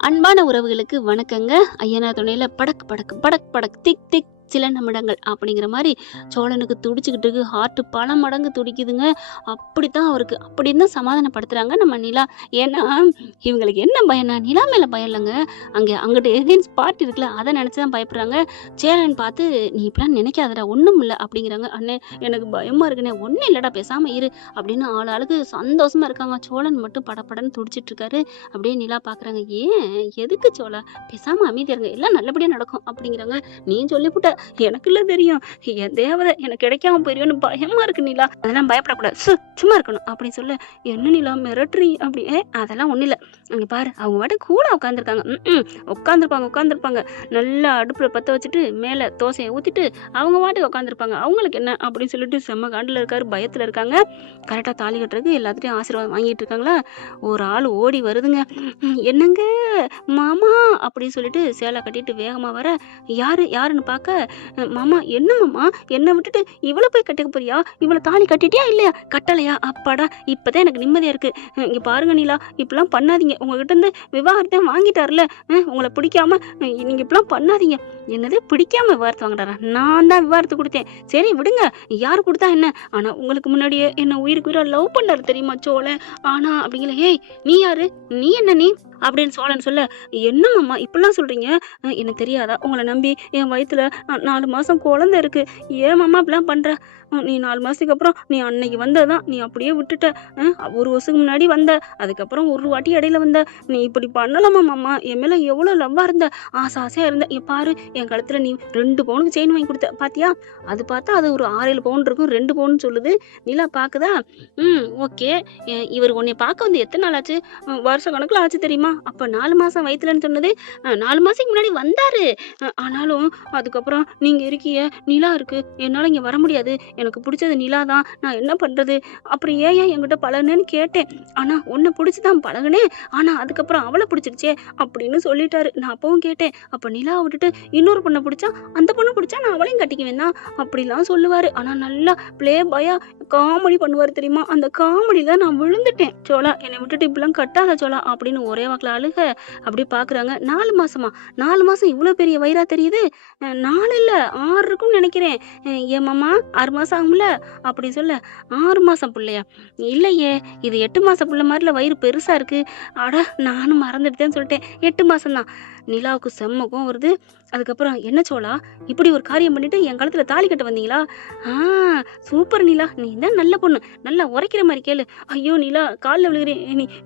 அன்பான உறவுகளுக்கு வணக்கங்க. ஐயனார் துணையில படக் படக் படக் படக் திக் திக் சில நிமிடங்கள் அப்படிங்கிற மாரி சோழனுக்கு துடிச்சுக்கிட்டு இருக்கு. ஹார்ட் பல மடங்கு துடிக்குதுங்க. அப்படித்தான் அவருக்கு அப்படின்னு தான் சமாதானப்படுத்துறாங்க நம்ம நிலா. ஏன்னா, இவங்களுக்கு என்ன பயம்னா, நிலா மேல பயம் இல்லங்க. அங்கிட்டு எகெயின்ஸ்ட் பார்ட்டி இருக்குல்ல, அத நெனச்சு தான் பயப்படுறாங்க. சேரன் பார்த்து, "நீ இப்படிலாம் நினைக்காதடா, ஒண்ணும் இல்ல" அப்படிங்கிறாங்க. "அண்ணே எனக்கு பயமா இருக்குண்ணே." "ஒண்ணும் இல்லடா, பேசாம இரு" அப்படின்னு ஆளாளுக்கு சந்தோஷமா இருக்காங்க. சோழன் மட்டும் படபடன்னு துடிச்சிட்டு இருக்காரு. அப்படியே நிலா பார்க்குறாங்க. "ஏன்? எதுக்கு சோளா? பேசாம அமைதியா இருங்க. எல்லாம் நல்லபடியா நடக்கும்" அப்படிங்கிறாங்க. "நீ சொல்லிப்புட்ட. எனக்குல்ல தெரியும். என் தேவதை எனக்கு கிடைக்காம போயிருவேன்னு பயமா இருக்கு நிலா. அதெல்லாம் பயப்படக்கூடாது. சும்மா இருக்கணும்" அப்படின்னு சொல்ல, "என்ன நிலா மிரட்டுறீ?" அப்படி. அதெல்லாம் ஒண்ணும் இல்ல. அங்க பாரு, அவங்க பாட்டுக்கு கூலா உட்காந்துருக்காங்க. உட்காந்துருப்பாங்க. நல்லா அடுப்புல பத்த வச்சுட்டு மேல தோசையை ஊத்திட்டு அவங்க பாட்டுக்கு உட்காந்துருப்பாங்க. அவங்களுக்கு என்ன அப்படின்னு சொல்லிட்டு செம்ம காண்டுல இருக்காரு, பயத்துல இருக்காங்க. கரெக்டா தாலி கட்டுறதுக்கு எல்லாத்துட்டையும் ஆசீர்வாதம் வாங்கிட்டு இருக்காங்களா, ஒரு ஆள் ஓடி வருதுங்க. "என்னங்க மாமா" அப்படின்னு சொல்லிட்டு சேலை கட்டிட்டு வேகமா வர, யாருன்னு பார்க்க, மாமா என்ன மாமா, என்னை விட்டுட்டு இவளை போய் கட்டிக்க போறியா? இவளை தாலி கட்டிட்டியா இல்லையா? கட்டலையா? அப்பாடா, இப்பதான் எனக்கு நிம்மதியா இருக்கு. இங்க பாருங்க நிலா, இப்பெல்லாம் பண்ணாதீங்க. உங்ககிட்ட இருந்து விவாகரத்தை வாங்கிட்டாருல, உங்களை பிடிக்காம நீங்க இப்பெல்லாம் பண்ணாதீங்க. என்னது பிடிக்காம விவாகரத்து வாங்கிட்டாரா? நான் தான் விவாகரத்து கொடுத்தேன். சரி விடுங்க, யார் கொடுத்தா என்ன? ஆனா உங்களுக்கு முன்னாடியே என்ன உயிருக்கு உயிரா லவ் பண்ணாரு தெரியுமா சோழன். ஆனா அப்படிங்கல, "ஏய் நீ யாரு? நீ என்ன நீ?" அப்படின்னு சோழன் சொல்ல, "என்ன மாமா இப்படிலாம் சொல்றீங்க? எனக்கு தெரியாதா? உங்களை நம்பி என் வயித்துல 4 மாசம் குழந்தை இருக்கு. ஏன் மாமா இப்படிலாம் பண்ற? நீ 4 மாசத்துக்கு அப்புறம் நீ அன்னைக்கு வந்ததான் நீ அப்படியே விட்டுட்ட. ஒரு வருஷத்துக்கு முன்னாடி வந்த, அதுக்கப்புறம் ஒரு வாட்டி இடையில வந்த. நீ இப்படி பண்ணலாமா மாமா? என் மேல எவ்வளவு லவ்வா இருந்த, ஆசையா இருந்த. இங்க பாரு, என் கழுத்துல நீ 2 பவுனுக்கு செயின் வாங்கி கொடுத்த பாத்தியா? அது பார்த்தா அது ஒரு 6-7 பவுன் இருக்கும். 2 பவுன் சொல்லுது. நிலா பாக்குதா? ஓகே. இவர் உன்னை பார்க்க வந்து எத்தனை நாள் ஆச்சு? வருஷ கணக்குல ஆச்சு தெரியுமா? அப்ப 4 மாசம் வயித்துலன்னு சொன்னது 4 மாசத்துக்கு முன்னாடி வந்தாரு. ஆனாலும் அதுக்கப்புறம் நீங்க இருக்கீங்க, நிலா இருக்கு, என்னால இங்க வர முடியாது. எனக்கு பிடிச்சது நிலா தான். நான் என்ன பண்றது? அப்புறம் ஏன் என்கிட்ட பழகுனேன்னு கேட்டேன். ஆனா உன்னை பிடிச்சுதான் பழகுனேன். ஆனா அதுக்கப்புறம் அவளை பிடிச்சிருச்சே அப்படின்னு சொல்லிட்டாரு. நான் அப்பவும் கேட்டேன், அப்ப நிலாவை விட்டுட்டு இன்னொரு பொண்ணை பிடிச்சா, அந்த பொண்ணு பிடிச்சா நான் அவளையும் கட்டிக்குவேன் தான் அப்படிலாம் சொல்லுவாரு. ஆனா நல்லா பிளே பாயா காமெடி பண்ணுவாரு தெரியுமா? அந்த காமெடியில நான் விழுந்துட்டேன். சோளா, என்னை விட்டுட்டு இப்படிலாம் கட்டாத சோளா அப்படின்னு ஒரே வாக்குல அழுக. அப்படி பாக்குறாங்க. 4 மாசமா? 4 மாசம் இவ்வளவு பெரிய வயிறா தெரியுது? 4 இல்ல 6 இருக்கும்னு நினைக்கிறேன். ஏன் மாமா 6 மாசம் ஆகும்ல அப்படின்னு சொல்ல, 6 மாசம் பிள்ளையா? இல்லையே, இது 8 மாசம் பிள்ளை மாதிரில வயிறு பெருசா இருக்கு. அட, நானும் மறந்துட்டேன்னு சொல்லிட்டேன். 8 மாசம் தான். நிலாவுக்கு செம்மக்கும் வருது. அதுக்கப்புறம், என்ன சோளா, இப்படி ஒரு காரியம் பண்ணிட்டு என் கழுத்துல தாலி கட்ட வந்தீங்களா? சூப்பர் நிலா, நீ தான் நல்ல பொண்ணு. நல்லா உரைக்கிற மாதிரி கேளு. ஐயோ நிலா, காலில் விழுகிறேன்.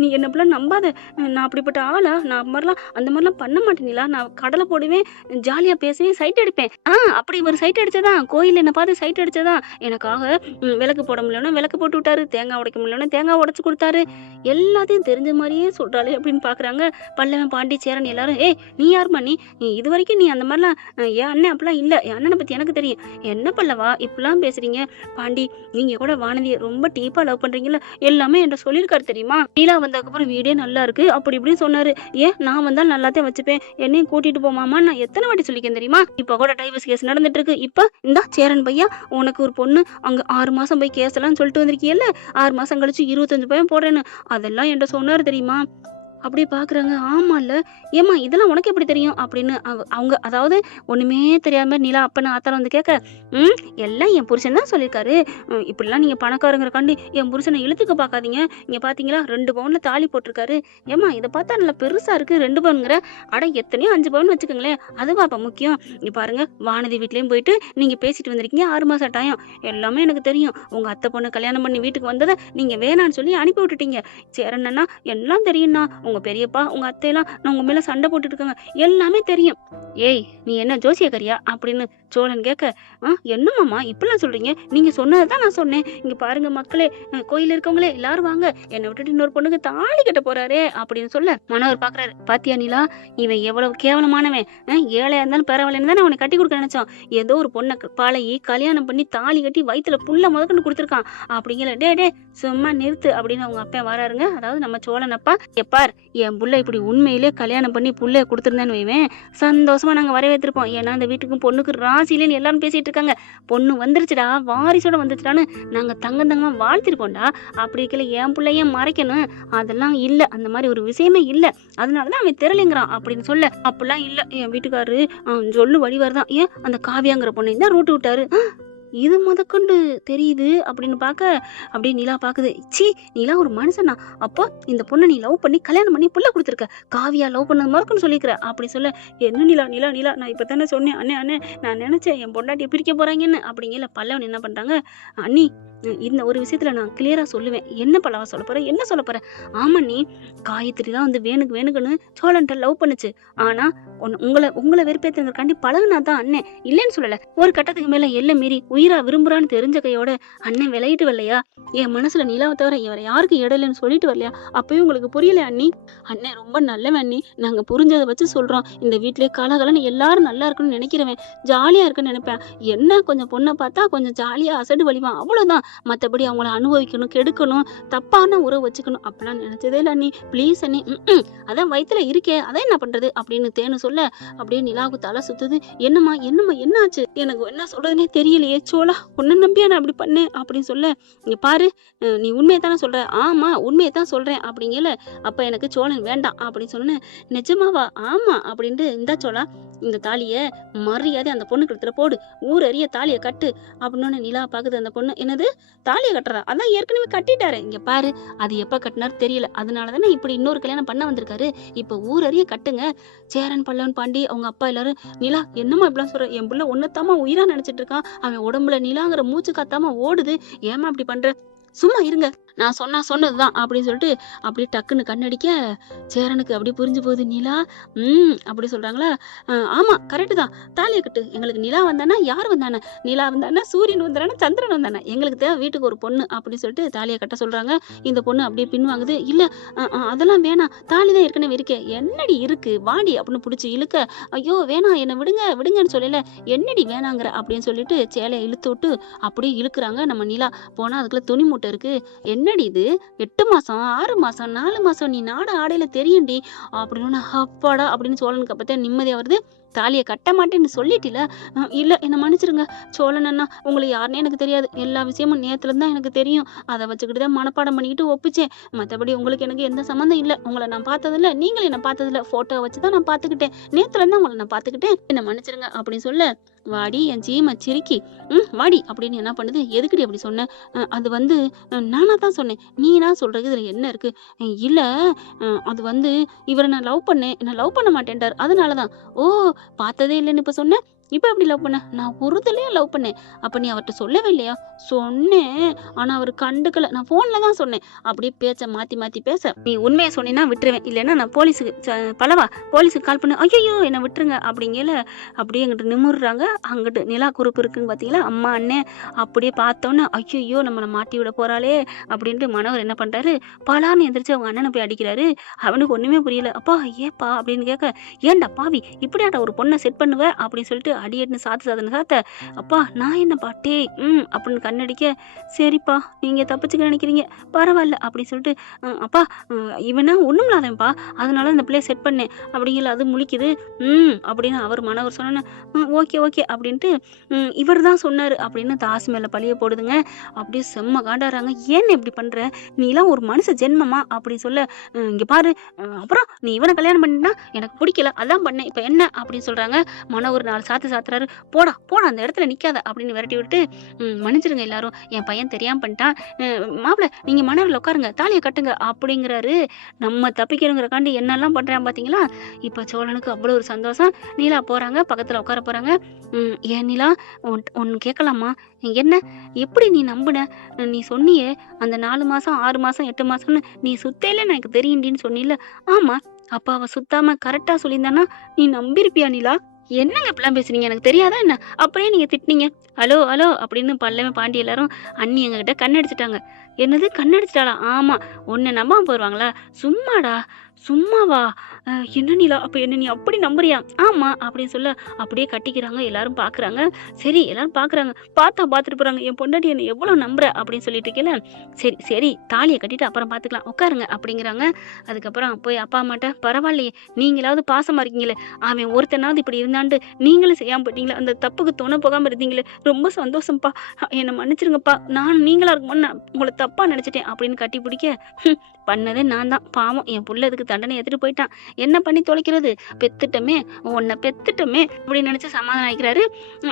நீ என்ன இப்பெல்லாம் நம்பாத. நான் அப்படிப்பட்ட ஆளா? நான் அந்த மாதிரிலாம் பண்ண மாட்டேன் நிலா. நான் கடலை போடுவேன், ஜாலியா பேசுவேன், சைட் அடிப்பேன். அப்படி ஒரு சைட் அடிச்சதான், கோயில் என்ன பார்த்து சைட் அடிச்சதான். எனக்காக விளக்கு போட முடியலன்னா விளக்கு போட்டு விட்டாரு, தேங்காய் உடைக்க முடியலன்னா தேங்காய் உடைச்சு கொடுத்தாரு. எல்லாத்தையும் தெரிஞ்ச மாதிரியே சொல்றாளே அப்படின்னு பாக்குறாங்க. பல்லவன், பாண்டி, சேரன் எல்லாரும், "ஏய் நீ யாருமா? நீ இது வரைக்கும் நீ அந்த மாதிரிலாம் என் அண்ணன் அப்படிலாம் இல்லை. என் அண்ணனை பத்தி எனக்கு தெரியும். என்ன பல்லவா இப்படிலாம் பேசுறீங்க? பாண்டி, நீங்க கூட வானதியை ரொம்ப டீப்பா லவ் பண்றீங்கல்ல, எல்லாமே என்கிட்ட சொல்லியிருக்காரு தெரியுமா? நீலா வந்ததுக்கப்புறம் வீடே நல்லா இருக்கு அப்படி இப்படின்னு சொன்னாரு. ஏன் நான் வந்தாலும் நல்லாத்தையும் வச்சுப்பேன், என்னையும் கூட்டிட்டு போமாமா நான் எத்தனை வாட்டி சொல்லிக்கேன் தெரியுமா? இப்ப கூட டைவர்ஸ் கேஸ் நடந்துட்டு இருக்கு. இப்ப இந்த சேரன் பையா, உனக்கு ஒரு பொண்ணு அங்க 6 மாசம் போய் கேஸ் எல்லாம் சொல்லிட்டு வந்திருக்கீல்ல, 6 மாசம் கழிச்சு 25 பையன் போடுறேன்னு அதெல்லாம் என்கிட்ட சொன்னாரு தெரியுமா? அப்படி பாக்குறாங்க. ஆமால, ஏமா இதெல்லாம் உனக்கு எப்படி தெரியும் அப்படின்னு அவங்க, அதாவது ஒண்ணுமே தெரியாம நிலா அப்பன்னு ஆத்தால வந்து கேட்க, எல்லாம் என் புருஷன் தான் சொல்லியிருக்காரு. இப்படிலாம் நீங்க பணக்காரங்கிறக்காண்டி என் புருஷனை இழுத்துக்க பாக்காதீங்க. இங்க பாத்தீங்களா 2 பவுன்ல தாலி போட்டிருக்காரு. ஏமா இதை பார்த்தா நல்லா பெருசா இருக்கு, 2 பவுனுங்கிற. அட எத்தனையோ 5 பவுன் வச்சுக்கோங்களேன், அதுவா அப்ப முக்கியம்? இங்க பாருங்க, வானதி வீட்லயும் போயிட்டு நீங்க பேசிட்டு வந்திருக்கீங்க 6 மாசம் டைம். எல்லாமே எனக்கு தெரியும். உங்க அத்தை பொண்ணு கல்யாணம் பண்ணி வீட்டுக்கு வந்ததை நீங்க வேணான்னு சொல்லி அனுப்பி விட்டுட்டீங்க. சேரண்ணா எல்லாம் தெரியும்னா, உங்க பெரியப்பா உங்க அத்தையெல்லாம் நான் உங்க மேல சண்டை போட்டுட்டு இருக்காங்க, எல்லாமே தெரியும். ஏய் நீ என்ன ஜோசியக்காரியா அப்படின்னு சோழன் கேட்க, என்னமாமா இப்பெல்லாம் சொல்றீங்க? நீங்க சொன்னதான் நான் சொன்னேன். இங்க பாருங்க மக்களே, கோயில இருக்கவங்களே எல்லாரும் வாங்க, என்னை விட்டுட்டு இன்னொரு பொண்ணுக்கு தாலி கட்ட போறாரே அப்படின்னு சொல்ல, மனோவர் பாக்குறாரு. பாத்தியா நிலா, இவன் எவ்வளவு கேவலமானவன். ஏழையா இருந்தாலும் பரவாயில்லன்னு தான் அவனை கட்டி கொடுக்க நினைச்சான். ஏதோ ஒரு பொண்ணை பாலையி கல்யாணம் பண்ணி தாலி கட்டி வயிற்றுல புள்ள முதக்கன்னு கொடுத்துருக்கான் அப்படிங்கிற. டே சும்மா நிறுத்து அப்படின்னு அவங்க அப்பா வராருங்க. அதாவது நம்ம சோழன் அப்பா, எப்பார் என் புள்ள இப்படி உண்மையிலே கல்யாணம் பண்ணி புள்ளைய கொடுத்துருந்தேன்னு வைவேன், சந்தோஷமா நாங்கள் வரவேற்றிருப்போம். ஏன்னா அந்த வீட்டுக்கும் பொண்ணுக்கு ராசிலேன்னு எல்லாரும் பேசிட்டு இருக்காங்க. பொண்ணு வந்துருச்சுடா, வாரிசோட வந்துச்சுடான்னு நாங்கள் தங்கமா வாழ்த்திருப்போம்டா. அப்படி இருக்கல என் பிள்ளைய மறைக்கணும், அதெல்லாம் இல்லை, அந்த மாதிரி ஒரு விஷயமே இல்லை, அதனாலதான் அவன் திரளிங்கிறான் அப்படின்னு சொல்ல, அப்படிலாம் இல்லை என் வீட்டுக்காரரு சொல்லு வழிவாருதான். ஏன் அந்த காவியாங்கிற பொண்ணை தான் ரூட்டு விட்டாரு, இது முதற்கொண்டு தெரியுது அப்படின்னு பார்க்க அப்படியே நிலா பார்க்குது. சி, நிலா ஒரு மனுஷனா? அப்போ இந்த பொண்ணை நீ லவ் பண்ணி கல்யாணம் பண்ணி புள்ள கொடுத்துருக்க, காவியா லவ் பண்ணது மறக்குன்னு சொல்லிக்கிற அப்படி சொல்ல, என்ன நிலா நிலா நிலா நான் இப்போ தானே சொன்னேன், அண்ணே அண்ணே நான் நினைச்சேன் என் பொண்டாட்டியை பிரிக்க போறாங்கன்னு அப்படிங்கல. பல்லவன் என்ன பண்றாங்க, அண்ணி இந்த ஒரு விஷயத்துல நான் கிளியரா சொல்லுவேன். என்ன பல்லவா சொல்ல போற, என்ன சொல்ல போற? ஆமா நீ காயத்ரி தான் வந்து வேணுக்குன்னு சோழன்ட்ட லவ் பண்ணுச்சு. ஆனா உங்களை வெறுப்பேத்துங்கிறக்காண்டி பழகுனா தான் அண்ணன், இல்லைன்னு சொல்லல. ஒரு கட்டத்துக்கு மேல எல்லை மீறி உயிரா விரும்புறான்னு தெரிஞ்ச கையோட அண்ணன் விளையிட்டு வரலையா? என் மனசுல நிலாவை தவிர இவரை யாருக்கும் இடலைன்னு சொல்லிட்டு வரலையா? அப்பயும் உங்களுக்கு புரியல அண்ணி? அண்ணன் ரொம்ப நல்லவன் அண்ணி, நாங்க புரிஞ்சதை வச்சு சொல்றோம். இந்த வீட்லயே காலகாலன்னு எல்லாரும் நல்லா இருக்குன்னு நினைக்கிறவன், ஜாலியா இருக்குன்னு நினைப்பேன். என்ன கொஞ்சம் பொண்ணை பார்த்தா கொஞ்சம் ஜாலியா அசடு வலிவான், அவ்வளவுதான். மற்றபடி அவங்கள அனுபவிக்கணும், கெடுக்கணும், தப்பான உறவு வச்சுக்கணும் அப்படிலாம் நினைச்சதே இல்லை அண்ணி. ப்ளீஸ் அண்ணி, அதான் வயிற்றுல இருக்கே, அதான் என்ன பண்றது அப்படின்னு தேனு சொல்ல, அப்படியே நிலாவுக்கு தலை சுத்துது. என்னம்மா என்னம்மா என்ன ஆச்சு, எனக்கு என்ன சொல்றதுனே தெரியலையே சோழா, உன்னை நம்பியா நான் அப்படி பண்ணேன் அப்படின்னு சொல்ல, இங்க பாரு நீ உண்மையை தானே சொல்ற? ஆமா உண்மையை தான் சொல்றேன் அப்படிங்கல. அப்ப எனக்கு சோழன் வேண்டாம் அப்படின்னு சொன்னேன். நிஜமாவா? ஆமா அப்படின்ட்டு, இந்தா சோழா இந்த தாலிய மரியாதை அந்த பொண்ணு கழுத்துல போடு, ஊர் அறிய தாலியை கட்டு அப்படின்னு நிலா பாக்குது. அந்த பொண்ணு, என்னது தாலியை கட்டுறதா? அதான் ஏற்கனவே கட்டிட்டாரு. இங்க பாரு, அது எப்ப கட்டினாரு தெரியல, அதனாலதானே இப்படி இன்னொரு கல்யாணம் பண்ண வந்திருக்காரு. இப்ப ஊரறிய கட்டுங்க. சேரன் பல்லவன் பாண்டி அவங்க அப்பா எல்லாரும், நிலா என்னமா இப்படிலாம் சொல்ற, என் புள்ள ஒன்னத்தாமா உயிரா நினைச்சிட்டு இருக்கான், அவன் உடம்புல நிலாங்கிற மூச்சு காத்தாம ஓடுது, ஏமா அப்படி பண்ற, சும்மா இருங்க, நான் சொன்னதுதான் அப்படின்னு சொல்லிட்டு அப்படியே டக்குன்னு கண்ணடிக்க சேரனுக்கு அப்படி புரிஞ்சு போகுது. நிலா அப்படி சொல்றாங்களா? ஆமா கரெக்டு தான், தாலியை கட்டு. எங்களுக்கு நிலா வந்தானா யார் வந்தானே, நிலா வந்தானா சூரியன் வந்தானா சந்திரன் வந்தானே, எங்களுக்கு தேவை வீட்டுக்கு ஒரு பொண்ணு அப்படின்னு சொல்லிட்டு தாலியை கட்ட சொல்றாங்க. இந்த பொண்ணு அப்படியே பின்வாங்குது. இல்ல அதெல்லாம் வேணாம், தாலி தான் ஏற்கனவே இருக்கே, என்னடி இருக்கு வாடி அப்படின்னு பிடிச்சி இழுக்க, ஐயோ வேணாம் என்ன விடுங்கன்னு சொல்லல, என்னடி வேணாங்கிற அப்படின்னு சொல்லிட்டு சேலையை இழுத்து விட்டு அப்படியே இழுக்குறாங்க. நம்ம நிலா போனா அதுக்குள்ள துணி மூட்டை இருக்கு. என்னடி இது 8 மாசம் 6 மாசம் 4 மாசம் நீ நாட ஆடையில தெரியும்டி அப்படின்னு, அப்பாடா அப்படின்னு சோழனுக்கு அப்பத்தான் நிம்மதியா வருது. தாலியை கட்ட மாட்டேன்னு சொல்லிட்டில? இல்ல என்ன மன்னிச்சிருங்க சோழன் அண்ணா, உங்களை யாருன்னு எனக்கு தெரியாது, எல்லா விஷயமும் நேத்துல தான் எனக்கு தெரியும், அதை வச்சுக்கிட்டு தான் மனப்பாடம் பண்ணிக்கிட்டு ஒப்பிச்சேன், மற்றபடி உங்களுக்கு எனக்கு எந்த சம்மந்தம் இல்லை, உங்களை நான் பார்த்ததில்ல, நீங்களும் என்ன பார்த்ததில்ல, போட்டோ வச்சுதான் நான் பார்த்துக்கிட்டேன், நேத்துல தான் உங்களை நான் பார்த்துக்கிட்டேன், என்ன மன்னிச்சிருங்க அப்படின்னு சொல்ல, வாடி என் சீமை சிரிக்கி வாடி அப்படின்னு என்ன பண்ணுது, எதுக்குடி அப்படி சொன்ன, அது வந்து நானா தான் சொன்னேன், நீனா சொல்றது இதுல என்ன இருக்கு, இல்ல அது வந்து இவரை நான் லவ் பண்ணேன், என்ன லவ் பண்ண மாட்டேன்டார், அதனாலதான். ஓ பார்த்ததே இல்லைன்னு இப்ப சொன்ன, இப்ப எப்படி லவ் பண்ண, நான் ஒருதலையா லவ் பண்ணேன், அப்ப நீ அவர்கிட்ட சொல்லவே இல்லையா? சொன்னேன், ஆனா அவர் கண்டுக்கல, நான் போன்ல தான் சொன்னேன். அப்படியே பேச்ச மாத்தி பேச, நீ உண்மையை சொன்னீங்கன்னா விட்டுருவேன், இல்லைன்னா நான் போலீஸுக்கு பலவா போலீஸுக்கு கால் பண்ணு, ஐயோ என்ன விட்டுருங்க அப்படிங்கல. அப்படியே எங்கிட்ட நிமிடுறாங்க. அங்கிட்டு நிலா குறுப்பு இருக்குங்க பாத்தீங்களா, அம்மா அண்ணன். அப்படியே பார்த்தோன்னே ஐயோ நம்மளை மாட்டி விட போறாளே அப்படின்ட்டு மனவர் என்ன பண்றாரு, பலான்னு எந்திரிச்சு அவங்க அண்ணனை போய் அடிக்கிறாரு. அவனுக்கு ஒண்ணுமே புரியல. அப்பா ஏப்பா அப்படின்னு கேட்க, ஏன்டா பாவி இப்படியாட்ட ஒரு பொண்ணை செட் பண்ணுவ அப்படின்னு சொல்லிட்டு அடியேட்னு சாத்த, அப்பா நான் என்ன பாட்டே அப்படின்னு கண்ணடிக்க, சரிப்பா நீங்க தப்பிச்சுக்க நினைக்கிறீங்க, பரவாயில்ல அப்படின்னு சொல்லிட்டு, அப்பா இவனா ஒண்ணுமில்லாதப்பா, அதனால இந்த பிள்ளைய செட் பண்ணேன் அப்படிங்கல. அது முழிக்குது. அப்படின்னு அவர் மனவர் சொன்ன, ஓகே அப்படின்ட்டு இவர் தான் சொன்னாரு அப்படின்னு தாசு மேல பழிய போடுதுங்க. அப்படியே செம்ம காண்டாடுறாங்க. ஏன்னு இப்படி பண்ற, நீலாம் ஒரு மனுஷ ஜென்மமா அப்படின்னு சொல்ல, இங்க பாரு அப்புறம் நீ இவனை கல்யாணம் பண்ணினா எனக்கு பிடிக்கல, அதான் பண்ணேன், இப்ப என்ன அப்படின்னு சொல்றாங்க. மனோவர் 4 சாத்துறாரு. போடா அந்த இடத்துல நிக்காத அப்படின்னு விரட்டி விட்டு, மன்னிச்சிருங்க எல்லாரும், என் பையன் தெரியாம பண்ணிட்டான், மாப்பிள்ள நீங்க மணவரில் உட்காருங்க, தாலியை கட்டுங்க அப்படிங்கிறாரு. நம்ம தப்பிக்கணுங்கிறக்காண்டி என்னெல்லாம் பண்றான் பாத்தீங்களா. இப்ப சோழனுக்கு அவ்வளவு ஒரு சந்தோஷம். நீலா போறாங்க, பக்கத்துல உட்கார போறாங்க. ஏன் நீலா ஒன்னு கேட்கலாமா, என்ன எப்படி நீ நம்புன, நீ சொன்னியே அந்த 4 மாசம் 6 மாசம் 8 மாசம்னு நீ சுத்தையில எனக்கு தெரியுண்டின்னு சொன்னில, ஆமா அப்ப அவ சுத்தாம கரெக்டா சொல்லியிருந்தானா நீ நம்பிருப்பியா நிலா? என்னங்க இப்பெல்லாம் பேசுறீங்க, எனக்கு தெரியாதா என்ன, அப்படியே நீங்க திட்டினீங்க, ஹலோ அப்படின்னு பல்லவன் பாண்டி எல்லாரும், அண்ணி எங்ககிட்ட கண்ணடிச்சிட்டாங்க. என்னது கண்ணடிச்சிட்டாளா? ஆமா, உன்னை நம்பாம போயிருவாங்களா? சும்மாவா? என்ன நிலா, அப்ப என்ன நீ அப்படி நம்புறியா? ஆமா அப்படின்னு சொல்ல அப்படியே கட்டிக்கிறாங்க. எல்லாரும் பார்க்குறாங்க. சரி எல்லாரும் பார்க்குறாங்க. பார்த்துட்டு போறாங்க. என் பொண்டாட்டி என்ன எவ்வளோ நம்புற அப்படின்னு சொல்லிட்டு இருக்கையில, சரி சரி தாலிய கட்டிட்டு அப்புறம் பார்த்துக்கலாம். உட்காருங்க அப்படிங்கிறாங்க. அதுக்கப்புறம் போய் அப்பா அம்மாட்ட பரவாயில்லையே நீங்களாவது பாசமா இருக்கீங்களே, அவன் ஒருத்தனாவது இப்படி இருந்தான்ட்டு நீங்களும் செய்யாம போயிட்டீங்களே, அந்த தப்புக்கு துணை போகாம இருந்தீங்களே, ரொம்ப சந்தோஷம்ப்பா. என்ன மன்னிச்சிருங்கப்பா. நான் நீங்களா இருக்கும்போது நான் உங்கள தப்பா நினைச்சிட்டேன் அப்படின்னு கட்டி பிடிக்க, பண்ணதே நான் தான். பாவம் என் புள்ள அதுக்கு தண்டனை எடுத்துட்டு போயிட்டான். என்ன பண்ணி தொலைக்கிறது? பெத்துட்டமே, உன்னை பெத்துட்டமே அப்படின்னு நினைச்சு சமாதானம் ஆயிக்கிறாரு.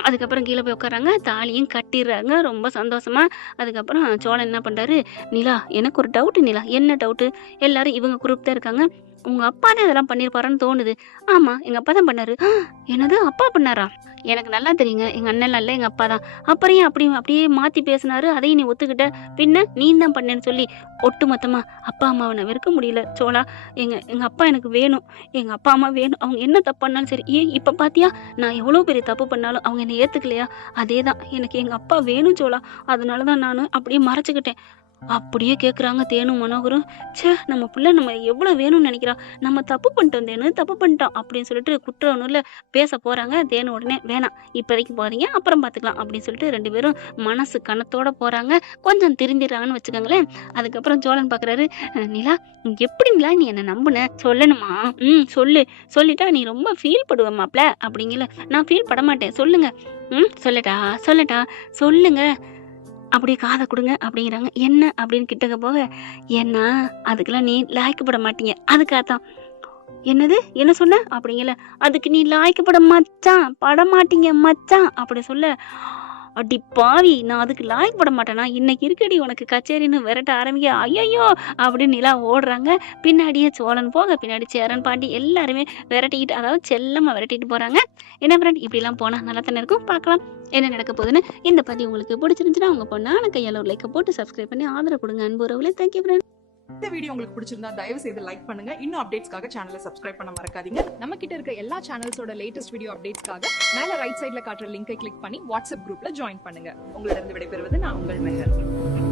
அதுக்கப்புறம் கீழே போய் உட்காராங்க. தாலியும் கட்டிடுறாங்க ரொம்ப சந்தோஷமா. அதுக்கப்புறம் சோழன் என்ன பண்றாரு, நிலா எனக்கு ஒரு டவுட் நிலா. என்ன டவுட்டு? எல்லாரும் இவங்க குரூப் தான் இருக்காங்க. உங்க அப்பா தான் இதெல்லாம் பண்ணியிருப்பாருன்னு தோணுது. ஆமா எங்க அப்பா தான் பண்ணாரு. என்னது அப்பா பண்ணாரா? எனக்கு நல்லா தெரியுங்க. எங்க அண்ணன்லாம் இல்ல எங்க அப்பா தான். அப்புறம் ஏன் அப்படியே மாத்தி பேசினாரு? அதையும் நீ ஒத்துக்கிட்ட. பின்ன நீ தான் பண்ணேன்னு சொல்லி ஒட்டு மொத்தமா அப்பா அம்மாவை நான் வெறுக்க முடியல சோழா. எங்க அப்பா எனக்கு வேணும். எங்க அப்பா அம்மா வேணும். அவங்க என்ன தப்பு பண்ணாலும் சரி. ஏன் இப்ப பாத்தியா நான் எவ்வளவு பெரிய தப்பு பண்ணாலும் அவங்க என்னை ஏத்துக்கலையா? அதேதான் எனக்கு எங்க அப்பா வேணும் சோழா. அதனாலதான் நானு அப்படியே மறைச்சுக்கிட்டேன். அப்படியே கேக்குறாங்க தேனும் மனோகரும். ச்சே நம்ம புள்ள நம்ம எவ்வளவு வேணும்னு நினைக்கிறா. நம்ம தப்பு பண்ணிட்டோம் தேனு, தப்பு பண்ணிட்டோம் அப்படின்னு சொல்லிட்டு குற்ற உணர்வுல பேச போறாங்க. தேனு உடனே வேணாம் இப்போதைக்கு போறீங்க அப்புறம் பாத்துக்கலாம் அப்படின்னு சொல்லிட்டு 2 பேரும் மனசு கனத்தோட போறாங்க. கொஞ்சம் திருந்திடுறாங்கன்னு வச்சுக்கோங்களேன். அதுக்கப்புறம் சோழன் பாக்குறாரு, நிலா எப்படி நிலா நீ என்ன நம்புன சொல்லணுமா? சொல்லு. சொல்லிட்டா நீ ரொம்ப ஃபீல் படுவ மாப்ள அப்படிங்கல. நான் ஃபீல் பட மாட்டேன் சொல்லுங்க. சொல்லட்டா சொல்லுங்க அப்படியே காதை கொடுங்க அப்படிங்கிறாங்க. என்ன அப்படின்னு கிட்டக்க போக, ஏன்னா அதுக்கெல்லாம் நீ லாய்க்கப்பட மாட்டீங்க அதுக்காகத்தான். என்னது என்ன சொன்ன அப்படிங்கல. அதுக்கு நீ லாய்க்கப்பட படமாட்டீங்க மச்சான் அப்படி சொல்ல, அடி பாவி நான் அதுக்கு லாய்க்கப்பட மாட்டேனா? இன்னைக்கு இருக்கடி உனக்கு கச்சேரின்னு விரட்ட ஆரம்பிக்க. ஐயோ அப்படின்னு நிலா ஓடுறாங்க. பின்னாடியே சோழன் போக பின்னாடி சேரன் பாண்டி எல்லாருமே விரட்டிக்கிட்டு, அதாவது செல்லமா விரட்டிட்டு போறாங்க. என்ன ஃப்ரெண்ட் இப்படிலாம் போனா நல்லா தானே இருக்கும். பார்க்கலாம் என்ன நடக்க போகுதுன்னு. இந்த பதிவு உங்களுக்கு பிடிச்சிருந்துச்சுன்னா உங்க பொண்ணான கையால ஒரு லைக்கை போட்டு சப்ஸ்கிரைப் பண்ணி ஆதரவு கொடுங்க அன்பு உறவுகளே. Thank you friend. இந்த வீடியோ உங்களுக்கு பிடிச்சிருந்தா தயவு செய்து லைக் பண்ணுங்க. இன்னும் அப்டேட்ஸ்க்காக சேனலை சப்ஸ்கிரைப் பண்ண மறக்காதீங்க. நம்ம கிட்ட இருக்க எல்லா சேனல்ஸோட லேட்டஸ்ட் வீடியோ அப்டேட்ஸ்க்காக மேல ரைட் சைடுல காட்டுற லிங்கை கிளிக் பண்ணி வாட்ஸ்அப் குரூப்ல ஜாயின் பண்ணுங்க. உங்களிடம் விடைபெறுவது நான் உங்கள் மெஹர்.